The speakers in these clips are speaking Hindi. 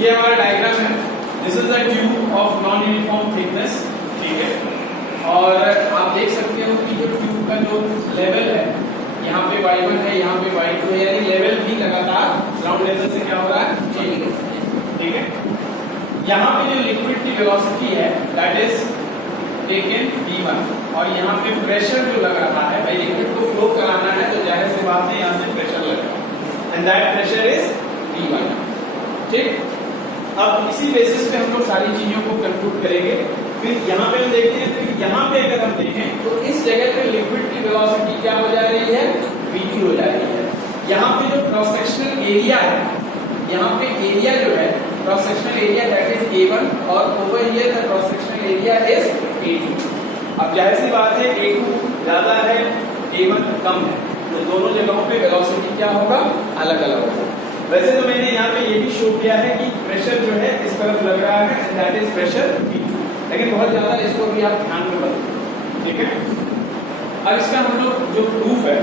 ये हमारा डायग्राम है। This is the tube of non uniform thickness, ठीक है। और आप देख सकते हो कि जो ट्यूब का जो लेवल है, यहाँ पे y1 है, यहाँ पे y2 है, यानी लेवल भी लगातार ग्राउंड लेवल से क्या हो रहा है, चेंज हो रहा है, ठीक है। यहाँ पे जो लिक्विड की वेलोसिटी है दैट इज टेकन v1, और यहाँ पे प्रेशर जो लग रहा है, भाई लिक्विड को फ्लो कराना है तो जाहिर सी बात है यहाँ से प्रेशर लगेगा, and that pressure is v1, ठीक। अब इसी बेसिस पे हम लोग सारी चीजों को कंक्लूड करेंगे। फिर यहाँ पे हम देखते हैं, फिर यहाँ पे अगर हम देखें तो इस जगह पे लिक्विड की वेलोसिटी क्या हो जा रही है, v2 हो जा रही है। यहाँ पे जो क्रॉस सेक्शनल एरिया है, यहाँ पे एरिया जो है cross sectional area that is a1, और over here the cross sectional area is a2। अब जाहिर सी बात है a2 ज्यादा है, a1 कम है, तो दोनों जगहों पे वेलोसिटी क्या होगा, अलग अलग होगा। वैसे तो मैंने यहाँ पे ये भी शो किया है कि प्रेशर जो है इस तरफ लग रहा है, and that is pressure v2, लेकिन बहुत ज्यादा इसको भी आप ध्यान में रखें, ठीक है। अब इसका हम लोग जो प्रूफ है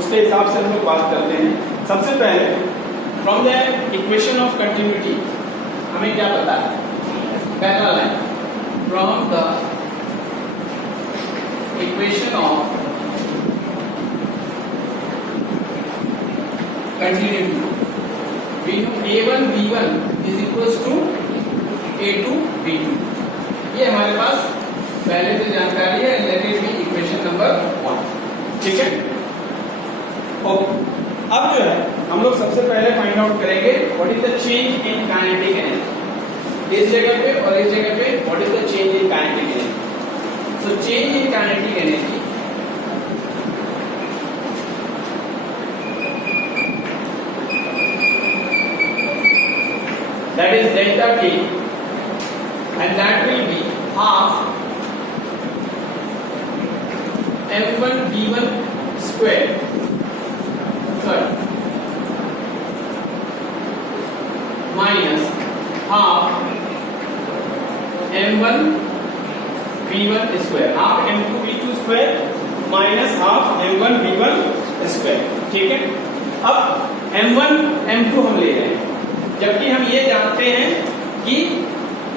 उसके हिसाब से हम लोग बात करते हैं। सबसे पहले from the equation of continuity हमें क्या पता है, पहला line, from the equation of continuity a1 v1 is equals to a2 v2, ये हमारे पास पहले से जानकारी है, let it be equation number 1, ठीक है। ओके, अब जो है हम लोग सबसे पहले फाइंड आउट करेंगे what is the change in kinetic energy, इस जगह पे और इस जगह पे what is the change in kinetic energy. So change in kinetic energy that is delta T, and that will be half m1 v1 square, sorry, minus half m1 v1 square, half m2 v2 square minus half m1 v1 square, ठीक है। अब m1 m2 हम ले रहे हैं, जबकि हम ये जानते हैं कि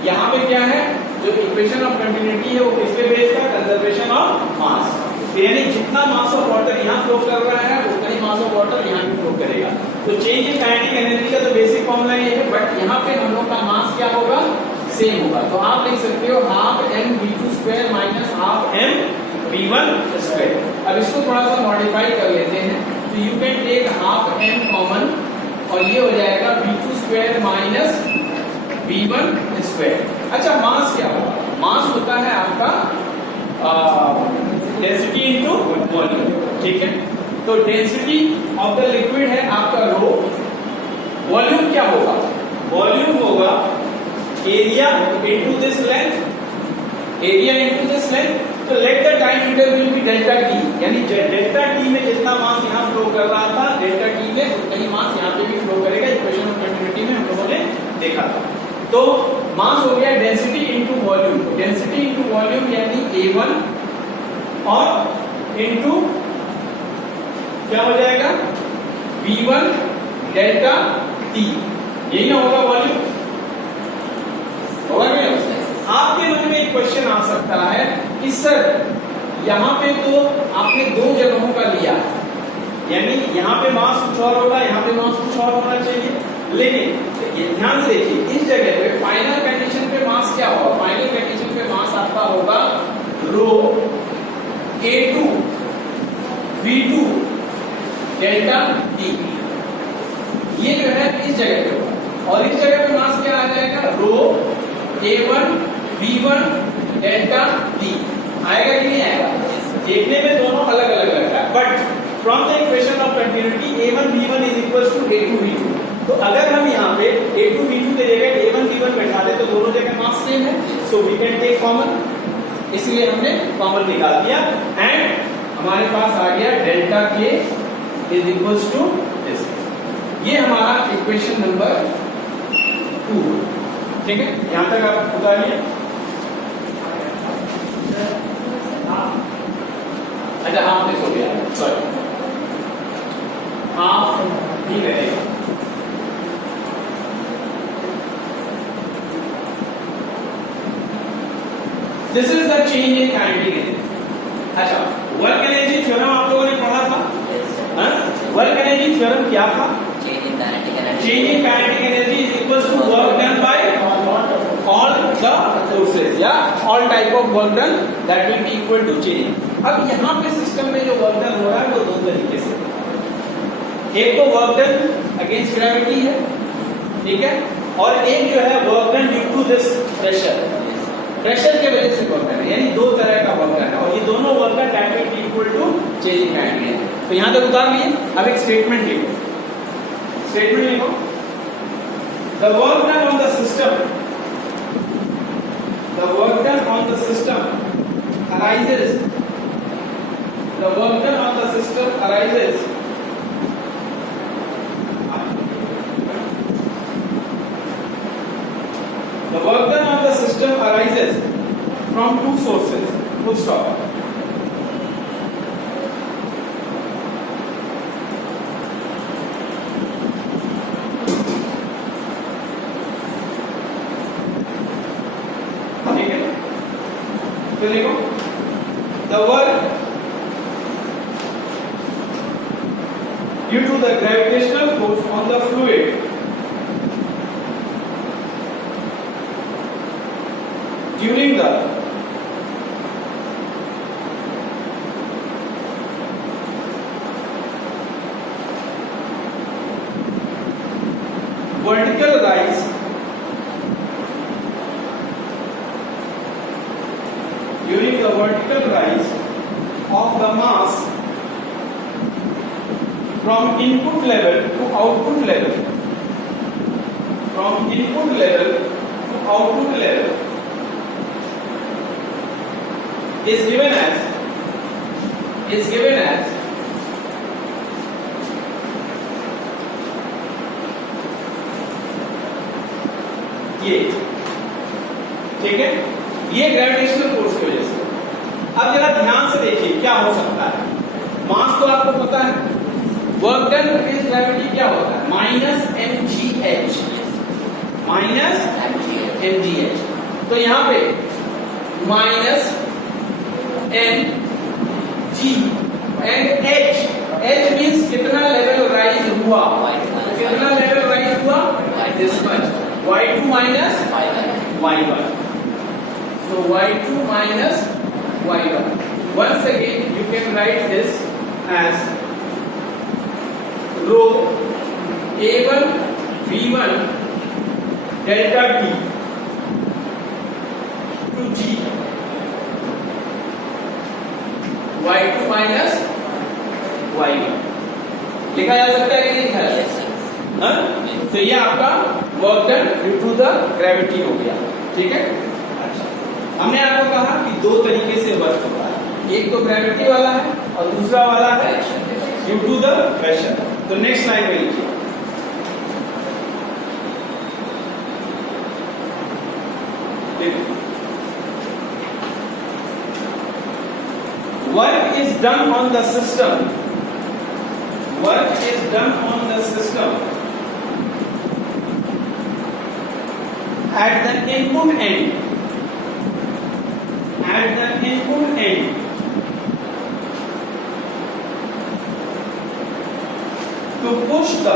यहाँ पे क्या है, जो इक्वेशन ऑफ कंटिन्यूटी है वो किस पे बेस्ड है, कंजर्वेशन ऑफ मास, यानी जितना मास ऑफ वाटर यहाँ फ्लो कर रहा है उतना ही मास ऑफ वाटर यहाँ भी फ्लो करेगा। तो चेंज इन काइनेटिक एनर्जी का तो बेसिक फॉर्मूला ये है, बट यहाँ पे हम लोग का मास क्या होगा, सेम होगा। तो आप लिख सकते हो half m v2 square minus half m v1 square. अब इसको थोड़ा सा मॉडिफाई कर लेते हैं, तो you can take half m common, और ये हो जाएगा v2 square minus v1 square. अच्छा, मास क्या होगा, मास होता है आपका डेंसिटी इनटू वॉल्यूम, ठीक है। तो डेंसिटी ऑफ द लिक्विड है आपका रो, वॉल्यूम क्या होगा, वॉल्यूम होगा area into this length, area into this length. तो let the time interval be delta t, यानी डेल्टा टी में जितना मास यहाँ फ्लो कर रहा था, डेल्टा टी में उतना ही मास यहाँ पे भी फ्लो करेगा। इक्वेशन ऑफ कंटिन्यूटी में हम लोगों ने देखा था। तो मास हो गया density into volume, density into volume यानी a1 और इनटू क्या हो जाएगा v1 डेल्टा टी, यही ना होगा वॉल्यूम, होगा क्या। आपके मन में एक क्वेश्चन आ सकता है कि सर यहाँ पे तो आपने दो जगहों का लिया, यानी यहाँ पे मास कुछ और होगा, यहाँ पे मास कुछ और होना चाहिए, लेकिन ये ध्यान से देखिए इस जगह पे फाइनल कंडीशन पे मास क्या होगा, फाइनल कंडीशन पे मास आपका होगा रो a2 v2 डेल्टा t, ये जो है इस जगह पे होगा, और इस जगह पे मास क्या आ जाएगा, रो a1 v1 डेल्टा t, आएगा कि नहीं आएगा। देखने में दोनों अलग अलग लग रहा है, but from the equation of continuity a1 v1 is equals to a2 v2। तो अगर हम यहाँ पे a2 v2 के जगह a1 v1 बैठा दे तो दोनों जगह मास सेम है, so we can take common, इसलिए हमने कॉमन निकाल दिया, एंड हमारे पास आ गया delta k is equals to this. ये हमारा इक्वेशन नंबर 2, ठीक है। यहां तक आप उतारिए। अच्छा, हाफ मिस हो गया, सॉरी, हाफ ही रहेगा। This is the change in kinetic energy. अच्छा, वर्क एनर्जी थ्योरम आप लोगों ने पढ़ा था। वर्क एनर्जी थ्योरम क्या था? Change in kinetic energy, change in kinetic energy is equals to work done by all the forces या all type of work done that will be equal to change। अब यहाँ पे सिस्टम में जो वर्क डन हो रहा है वो दो तरीके से, एक तो वर्क डन अगेंस्ट ग्रेविटी है, ठीक है, और एक जो है work done due to this pressure, pressure के वजह से वर्क डन है, यानी दो तरह का वर्क डन है और ये दोनों work done that will be equal to change in kinetic energy. तो यहाँ तक उतार लिए। अब एक स्टेटमेंट लिखो, स्टेटमेंट लिखो, the work done on the system, the work done on the system arises, the work done on the system arises the work done on the system arises from two sources, full stop। तो देखो, the work due to the gravitational force on the fluid during the vertical rise during the vertical rise of the mass from input level to output level, from input level to output level is given as ये, ठीक है, ये ग्रेविटेशनल फोर्स की वजह से। अब जरा ध्यान से देखिए क्या हो सकता है। मास तो आपको पता है, वर्क डन अगेंस्ट ग्रेविटी क्या होता है? Minus mgh, minus mgh। तो यहाँ पे minus mg and h, h means कितना लेवल राइज हुआ, कितना लेवल राइज हुआ, this much, y2 minus y1। So y2 minus y1. Once again, you can write this as rho a1 v1 delta t to g y2 minus y1 लिखा जा सकता है कि नहीं लिखा जा सकता? तो ये आपका work done due to the gravity हो गया, ठीक है। हमने आपको कहा कि दो तरीके से वर्क होता है, एक तो ग्रेविटी वाला है और दूसरा वाला है ड्यू टू द प्रेशर। तो नेक्स्ट लाइन में लिखिए, work is done on the system, work is done on the system at the input and, at the input end to push the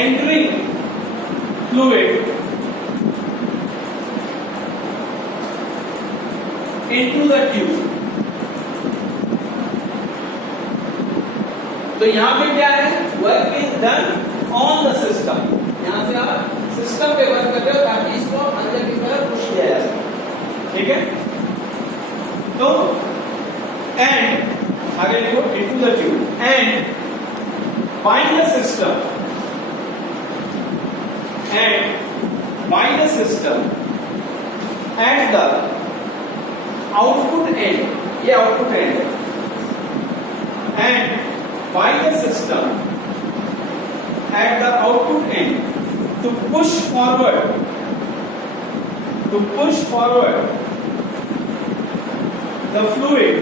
entering fluid into the tube। तो यहां पे क्या है? Work is done on the system, यहां से आप सिस्टम पे वर्क कर रहे हो ताकि इसको अंदर की तरफ पुश किया जा सके, ठीक है। तो एंड आगे लिखो into the tube and by the system, and by the system at the output and, ये आउटपुट एंड है, and by the system at the output and to push forward the fluid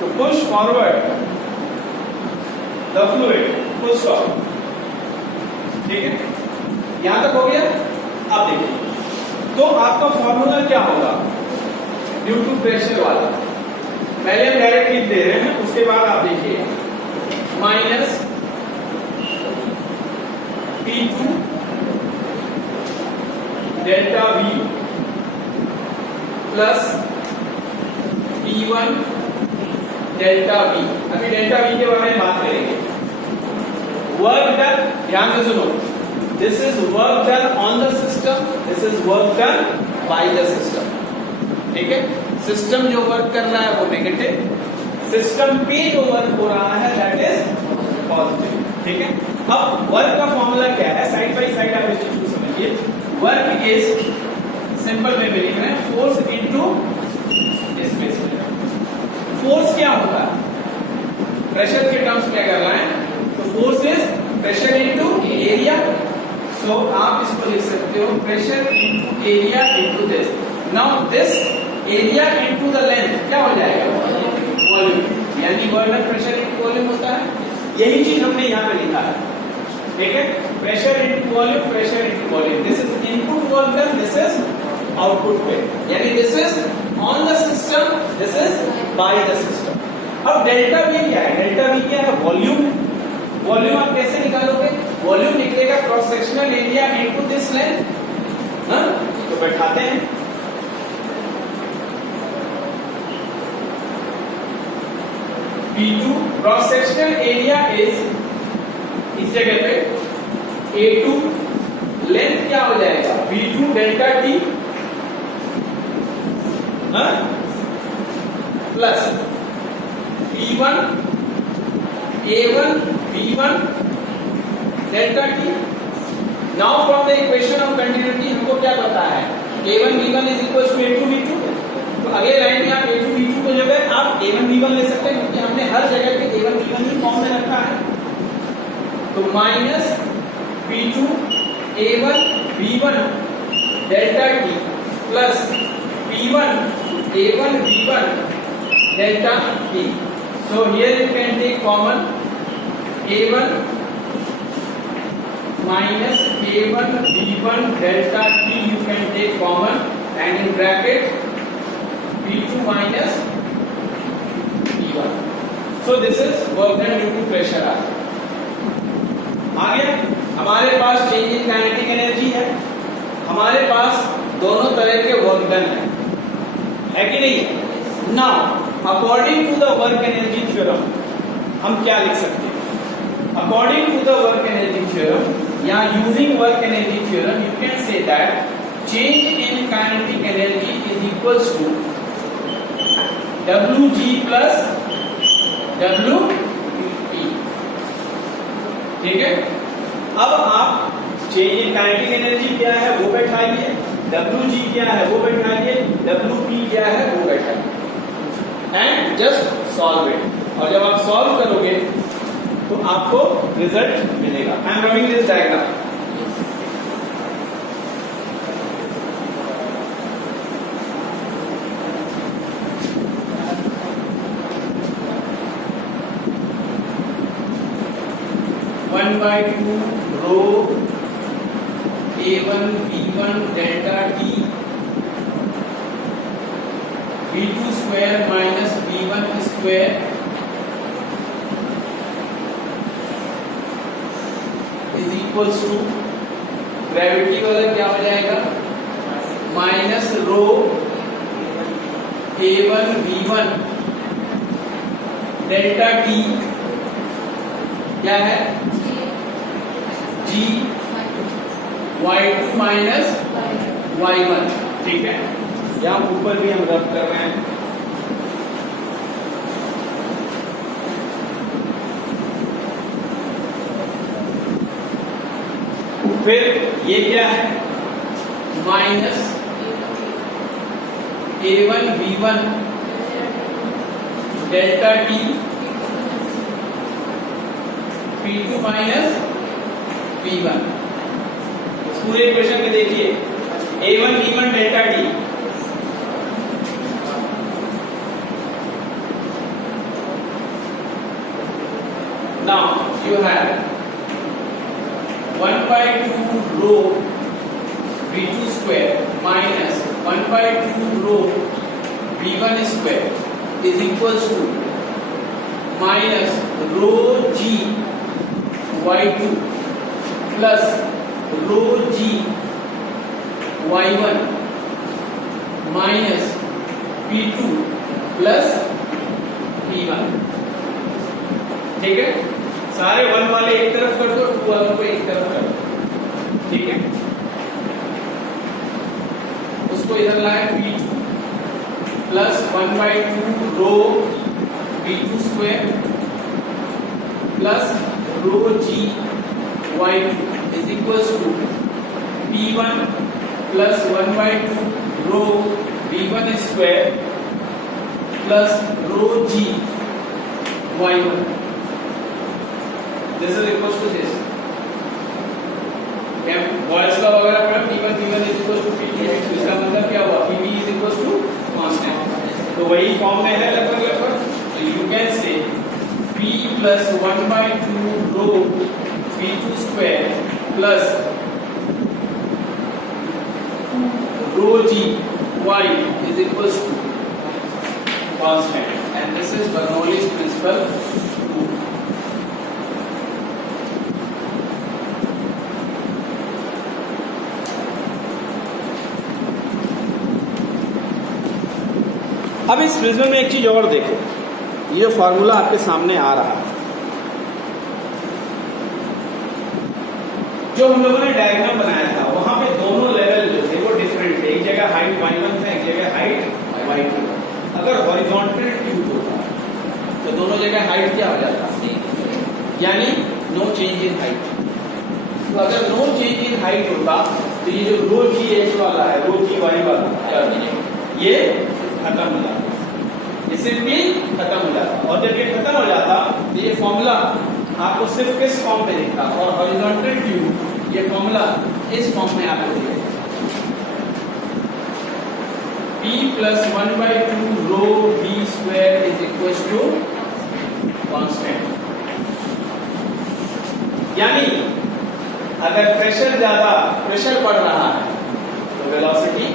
to push forward the fluid full stop. ठीक है, यहां तक हो गया। अब देखिए, तो आपका फॉर्मूला क्या होगा ड्यू टू प्रेशर वाला? पहले हम डायरेक्ट लिख दे रहे हैं, उसके बाद आप देखिए minus P2 delta V plus P1 delta V। अभी डेल्टा V के बारे में बात करेंगे। वर्क डन, ध्यान से सुनो, this is work done on the system, this is work done by the system. ठीक है, सिस्टम जो वर्क कर रहा है वो नेगेटिव, सिस्टम पे जो वर्क हो रहा है दैट इज पॉजिटिव। ठीक है, अब वर्क का फॉर्मूला क्या है? साइड बाय साइड आप इस चीज को समझिए। वर्क इज सिंपल वे में लिख रहे हैं फोर्स इनटू डिस्प्लेसमेंट। फोर्स क्या होता है? प्रेशर के टर्म्स में अगर लाएं तो force is pressure into area. So आप इसको लिख सकते हो pressure into area into this. Now this area into the length क्या हो जाएगा? वॉल्यूम, यानी work done pressure into volume होता है। यही चीज हमने यहां पे लिखा है। ठीक है, pressure into volume, pressure into volume. This is input work done, this is output पे, यानी this is on the system, this is by the system. अब डेल्टा V क्या है? डेल्टा V क्या है? वॉल्यूम। वॉल्यूम आप कैसे निकालोगे? वॉल्यूम निकलेगा cross sectional area into this length. हां, तो बैठाते हैं। P2 cross sectional area is इस जगह पे A2, लेंथ क्या हो जाएगा? V2 delta T plus P1 A1 B1 डेल्टा T। Now from the equation of continuity हमको क्या पता है? A1 B1 is equal to A2 B2। तो अगले लाइन में आप A2 B2 को जगह आप A1 B1 ले सकते हैं, क्योंकि हमने हर जगह पे A1 B1 ही फॉर्म में रखा है। तो माइनस P2 A1 B1 डेल्टा T plus P1 A1 B1 delta T. So here you can take common A1 minus A1 B1 delta T you can take common, and in bracket P2 minus P1. So this is work done due to pressure. आगे हमारे पास चेंज इन काइनेटिक एनर्जी है, हमारे पास दोनों तरह के वर्क डन है कि नहीं? Now according to the work energy theorem हम क्या लिख सकते हैं? According to the work energy theorem या using work energy theorem you can say that change in kinetic energy is equals to Wg plus Wp। ठीक है, अब आप चेंज इन काइनेटिक एनर्जी क्या है वो बैठाइए, Wg क्या है वो बैठाइए, Wp क्या है वो बैठाइए, एंड जस्ट सॉल्व इट। और जब आप सॉल्व करोगे तो आपको रिजल्ट मिलेगा। I am rubbing this diagram. One by two rho A1 B1 डेल्टा T B2 square minus B1 square is equals to gravity वाला क्या हो जाएगा? माइनस रो A1 B1 डेल्टा T क्या है? G Y2 minus Y1। ठीक है, यहां ऊपर भी हम रब कर रहे हैं। फिर ये क्या है? माइनस A1 B1 डेल्टा T P2 माइनस P1। पूरे इक्वेशन में देखिए A1 B1 डेल्टा T, now you have 1 by 2 rho V2 square minus 1 by 2 rho V1 square is equals to minus rho G Y2 plus rho G Y1 minus P2 plus P1। ठीक है, सारे 1 वाले एक तरफ कर दो, 2 वालों को एक तरफ कर दो। ठीक है, उसको इधर लाए P2 plus 1 by 2 rho V2 square plus rho G Y2 is equals to P1 plus 1 by 2 rho V1 square plus rho G Y1, this is equals to this। क्या बॉयल्स लॉ वगैरह पढ़ा, P1 is equals to P2, इसका मतलब क्या हुआ, Pv is equals to constant, तो वही फॉर्म में है लगभग। तो you can say P plus 1 by 2 rho V2 square plus rho G Y is equals to constant, and this is Bernoulli's principle 2। अब इस प्रिज्म में एक चीज और देखो, ये जो फार्मूला आपके सामने आ रहा है, जो हम लोगों ने डायग्राम बनाया था वहां पे दोनों लेवल जो थे वो डिफरेंट थे। एक जगह हाइट y1 था, एक जगह हाइट y2 था। अगर हॉरिजॉन्टल ट्यूब होता तो दोनों जगह हाइट क्या हो जाता, यानी नो चेंज इन हाइट। तो अगर नो चेंज इन हाइट होता तो ये जो रो जी एच वाला है, रो जी वाई वाला, ये खत्म हो जाता, ये सिंपली खत्म हो जाता। और जब ये खत्म हो जाता तो ये फॉर्मूला आपको सिर्फ किस फॉर्म में दिखता, और हॉरिजॉन्टल ट्यूब ये फॉर्मूला इस फॉर्म में आपको दिखेगा, P plus 1 by 2 rho V square is equals to constant। यानी अगर प्रेशर बढ़ रहा है तो वेलोसिटी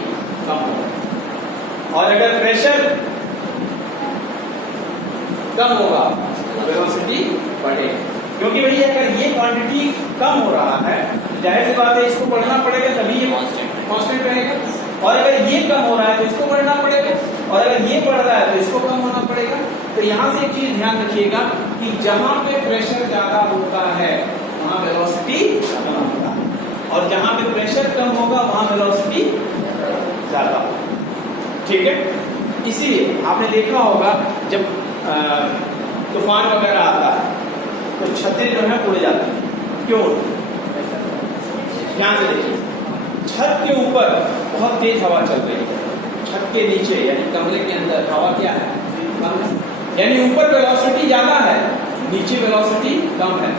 कम होगा, और अगर प्रेशर कम होगा तो वेलोसिटी बढ़ेगा। क्योंकि भाई अगर ये क्वांटिटी कम हो रहा है, जाहिर सी बात है इसको बढ़ना पड़ेगा, तभी ये कांस्टेंट रहेगा। और अगर ये कम हो रहा है तो इसको बढ़ना पड़ेगा, और अगर ये बढ़ रहा है तो इसको कम होना पड़ेगा। तो यहाँ से एक चीज ध्यान रखिएगा कि जहां पे प्रेशर ज्यादा होता है वहां वेलोसिटी कम होता है, और जहां पे प्रेशर कम होगा वहां वेलोसिटी ज्यादा होगा। ठीक है, इसीलिए आपने देखा होगा जब तूफान वगैरह आता है तो छतें जो है उड़ जाती है। क्यों? ध्यान से देखिए, छत के ऊपर बहुत तेज हवा चल रही है, छत के नीचे यानी कमरे के अंदर हवा क्या है, कम है। यानी ऊपर वेलोसिटी ज्यादा है, नीचे वेलोसिटी कम है।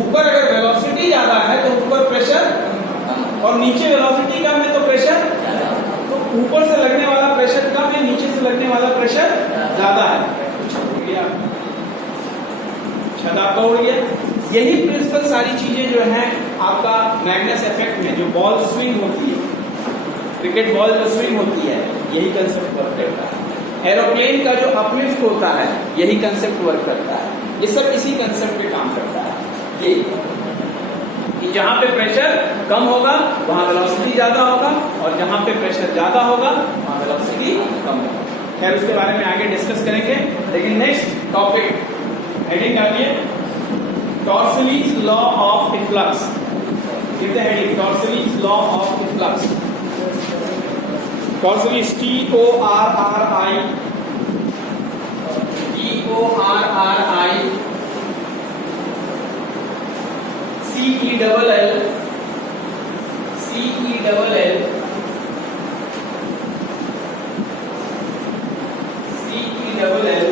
ऊपर अगर वेलोसिटी ज्यादा है तो ऊपर प्रेशर, और नीचे वेलोसिटी कम है तो प्रेशर, तो ऊपर से लगने वाला प्रेशर कम है, नीचे से लगने वाला प्रेशर ज्यादा है। छत आपका उड़ गया। यही प्रिंसिपल सारी चीजें जो हैं आपका मैग्नस इफेक्ट में जो बॉल स्विंग होती है, क्रिकेट बॉल जो स्विंग होती है, यही कंसेप्ट वर्क करता है। एरोप्लेन का जो अपलिफ्ट होता है यही कंसेप्ट वर्क करता है। ये सब इसी कंसेप्ट पे काम करता है। ये कि जहां पे प्रेशर कम होगा वहां वेलोसिटी ज्यादा होगा, और जहां पे प्रेशर ज्यादा होगा वहां वेलोसिटी कम होगा। खैर उसके बारे में आगे डिस्कस करेंगे, लेकिन नेक्स्ट टॉपिक हेडिंग डालिए, टॉर्सलीज लॉ ऑफ इफ्लक्स। कितने heading, Torricelli's law of efflux. Torricelli's TORRI, CELL,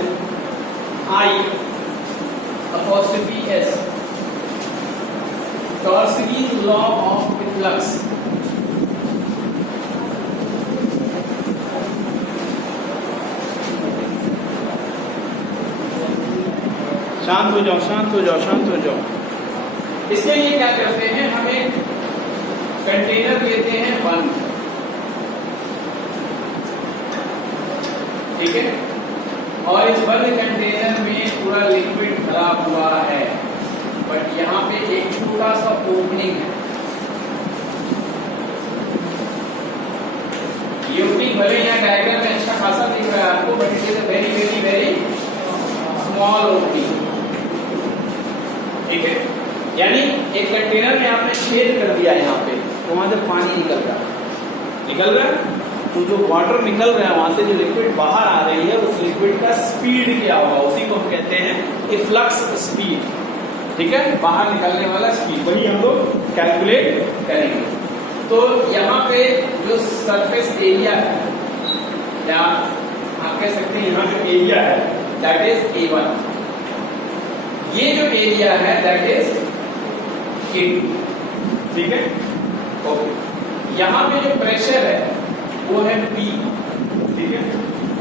I''S, Torsky's law of efflux। शांत हो जाओ, शांत हो जाओ, शांत हो जाओ। इसके लिए क्या करते हैं, हम एक कंटेनर लेते हैं बंद, ठीक है, और इस बंद कंटेनर में पूरा लिक्विड भरा हुआ है, बट यहाँ पे एक छोटा सा ओपनिंग है। ये ओपनिंग भले यहाँ डायग्राम में अच्छा खासा दिख रहा है आपको, but it is a very very very small opening, ठीक है। यानी एक कंटेनर में आपने छेद कर दिया यहाँ पे, तो वहां से पानी निकल रहा है, तो जो वाटर निकल रहा है वहां से जो लिक्विड बाहर आ रही है, उस लिक्विड का स्पीड क्या होगा, उसी को हम कहते हैं इफ्लक्स स्पीड, ठीक है, बाहर निकलने वाला स्पीड, वही हम लोग कैलकुलेट करेंगे। तो यहाँ पे जो सरफेस एरिया है, या आप कह सकते हैं यहाँ जो एरिया है दैट इज A1, ये जो एरिया है दैट इज A2, ठीक है, ओके। यहाँ पे जो प्रेशर है वो है P, ठीक है,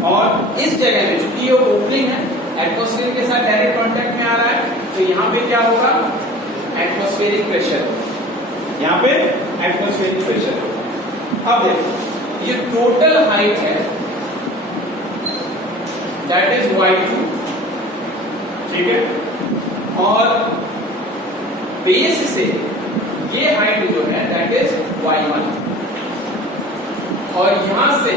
और इस जगह में चूंकि ये ओपनिंग है, एटमॉस्फेयर के साथ डायरेक्ट कांटेक्ट में आ रहा है, तो यहाँ पे क्या होगा, एटमॉस्फेरिक प्रेशर, यहाँ पे एटमॉस्फेरिक प्रेशर। अब देखो ये टोटल हाइट है दैट इज Y2, ठीक है, और बेस से ये हाइट जो है दैट इज Y1, और यहां से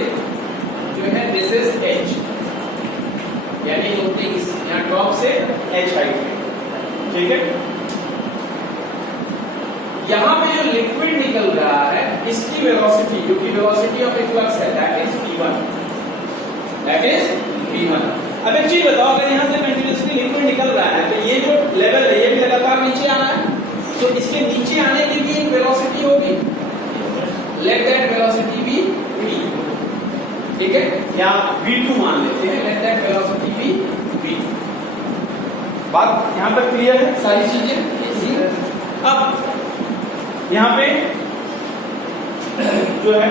जो है दिस इज H, यानी ओपनिंग यहाँ टॉप से H हाइट है, ठीक है। यहां पे जो लिक्विड निकल रहा है इसकी वेलोसिटी, जो कि वेलोसिटी ऑफ इफ्लक्स है that is V1, that is V1। अब एक चीज बताओ, अगर यहां से कंटिन्यूअसली लिक्विड निकल रहा है तो ये जो लेवल है ये भी लगातार नीचे आना है, तो इसके नीचे आने की भी एक वेलोसिटी होगी, let that velocity be V, ठीक है, या V2 मान लेते हैं, late that velocity B V2। बात यहां तक क्लियर है सारी चीजें। अब यहां पे जो है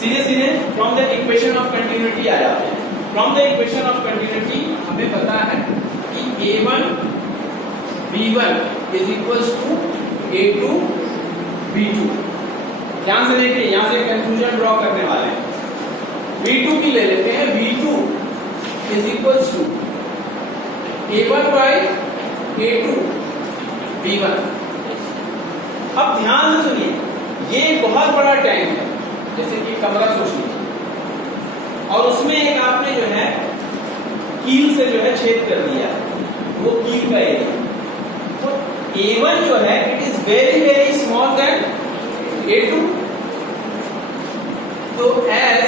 सीधे सीधे from the equation of continuity आ जाते हैं। From the equation of continuity हमें पता है कि A1 B1 is equals to A2 B2। ध्यान से देखिए, यहां से कंक्लूजन ड्रॉ करने वाले हैं। V2 की ले लेते हैं, V2 is equals to A1 by A2 B1। अब ध्यान से सुनिए, ये बहुत बड़ा टैंक है, जैसे कि कमरा सोच लीजिए, और उसमें एक आपने जो है कील से जो है छेद कर दिया, वो कील का एरिया, तो A1 जो है it is very very small than A2। तो as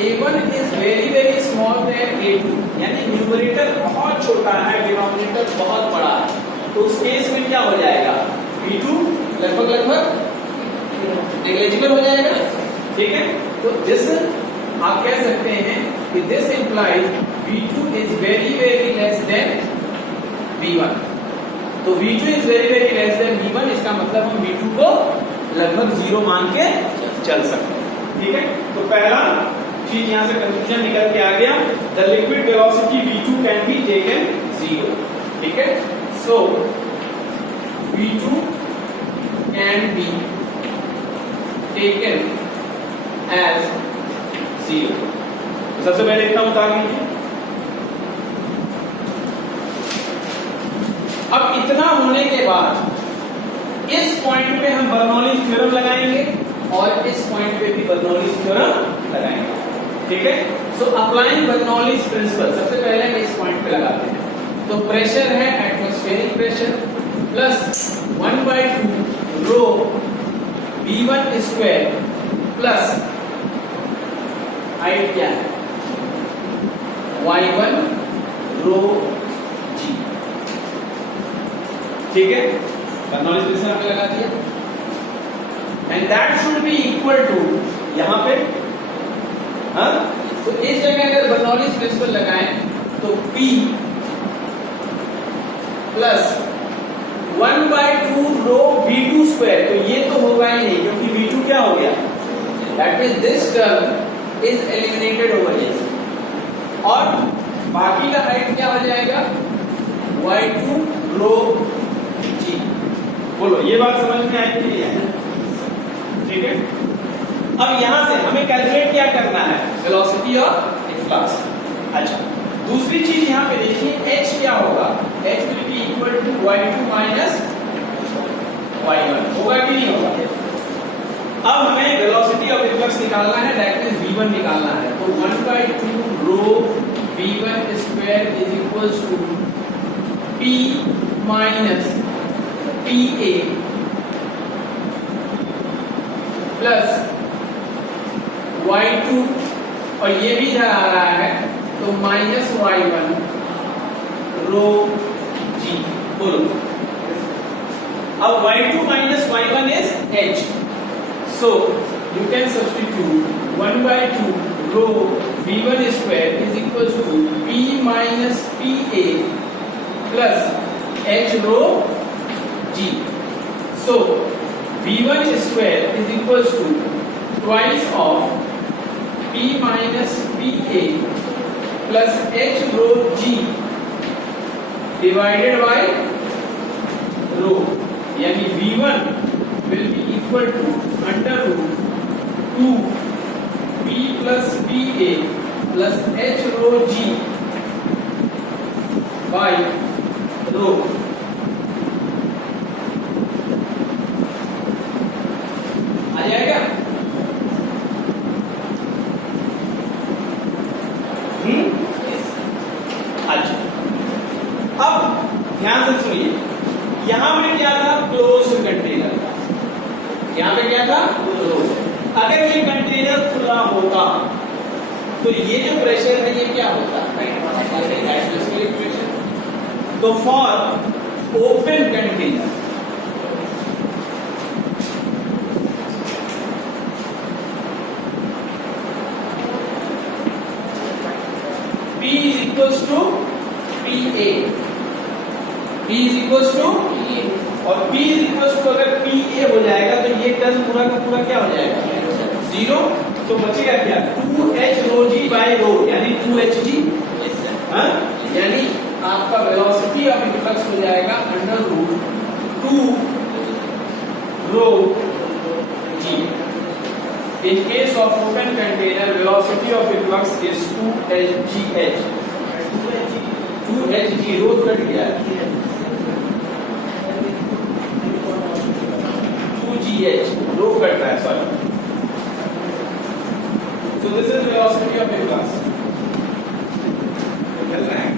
A1 is very very small than A2, यानी न्यूमरेटर बहुत छोटा है, डिनोमिनेटर बहुत बड़ा है, तो उस केस में क्या हो जाएगा, V2 लगभग नेग्लिजिबल हो जाएगा, ठीक है। तो दिस आप कह सकते हैं कि this implies V2 is very very less than V1। तो V2 is very very less than V1, इसका मतलब हम V2 को लगभग 0 मान के चल सकते हैं, ठीक है। तो पहला चीज यहां से कंक्लूजन निकल के आ गया, the liquid velocity V2 can be taken 0, ठीक है। So V2 can be taken as 0। तो सबसे पहले इतना बता लीजिए। अब इतना होने के बाद इस पॉइंट पे हम बर्नौलीज थ्योरम लगाएंगे और इस पॉइंट पे भी बर्नौलीज थ्योरम लगाएंगे, ठीक है। सो अप्लाइंग बर्नौलीज प्रिंसिपल, सबसे पहले हम इस पॉइंट पे लगाते हैं। तो प्रेशर है atmospheric pressure plus 1/2 rho V1 square plus height क्या है Y1 रो G, ठीक है। बर्नौलीज प्रिंसिपल हमने लगा दिया, and that should be equal to यहां पे, हाँ, तो इस जगह अगर बर्नौलीज प्रिंसिपल लगाएं तो P प्लस 1/2 रो V2 स्क्वायर, तो ये तो होगा ही नहीं क्योंकि V2 क्या हो गया, that means this term is eliminated over here, और बाकी का हाइट क्या हो जाएगा Y2 रो जी। बोलो ये बात समझ में आई कि नहीं आई? ठीक है, अब यहां से हमें कैलकुलेट क्या करना है? Velocity of flux. अच्छा, दूसरी चीज यहां पे देखिए, h क्या होगा? h will be equal to y2 minus y1, होगा कि नहीं होगा? अब हमें वेलोसिटी ऑफ फ्लक्स निकालना है, दैट मींस v1 निकालना है। तो 1/2 rho v1 square is equals to p minus pa plus y2, और ये भी इधर आ रहा है तो माइनस y1 रो g। बोलो, अब y2 माइनस y1 इज h, so you can substitute 1/2 rho v1 square is equals to p minus pa plus h rho g। so v1 square is equals to twice of p minus pa plus h rho g divided by रो, यानी v1 will be equal to under root 2 p plus pa plus h rho g by रो। आ जाएगा? अच्छा, अब ध्यान से सुनिए, यहां पे क्या था? क्लोज्ड कंटेनर था। यहां पे क्या था? क्लोज। अगर ये कंटेनर खुला होता तो ये जो प्रेशर है ये क्या होता? तो for open container P is equals to PA, P is equals to PA, और P is equals to अगर PA हो जाएगा तो ये टर्म पूरा का पूरा क्या हो जाएगा? जीरो। तो बचेगा क्या? 2h रो g बाय रो, यानी 2hg। हाँ, यानी आपका वेलोसिटी ऑफ फ्लक्स हो जाएगा under root 2 rho g। In case of open container, velocity of flux is 2hgh, 2hg rho cut गया, 2gh रो कट रहा है, sorry. So this is velocity of flux। चल रहा है?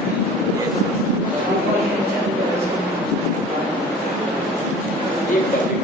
एक टॉपिक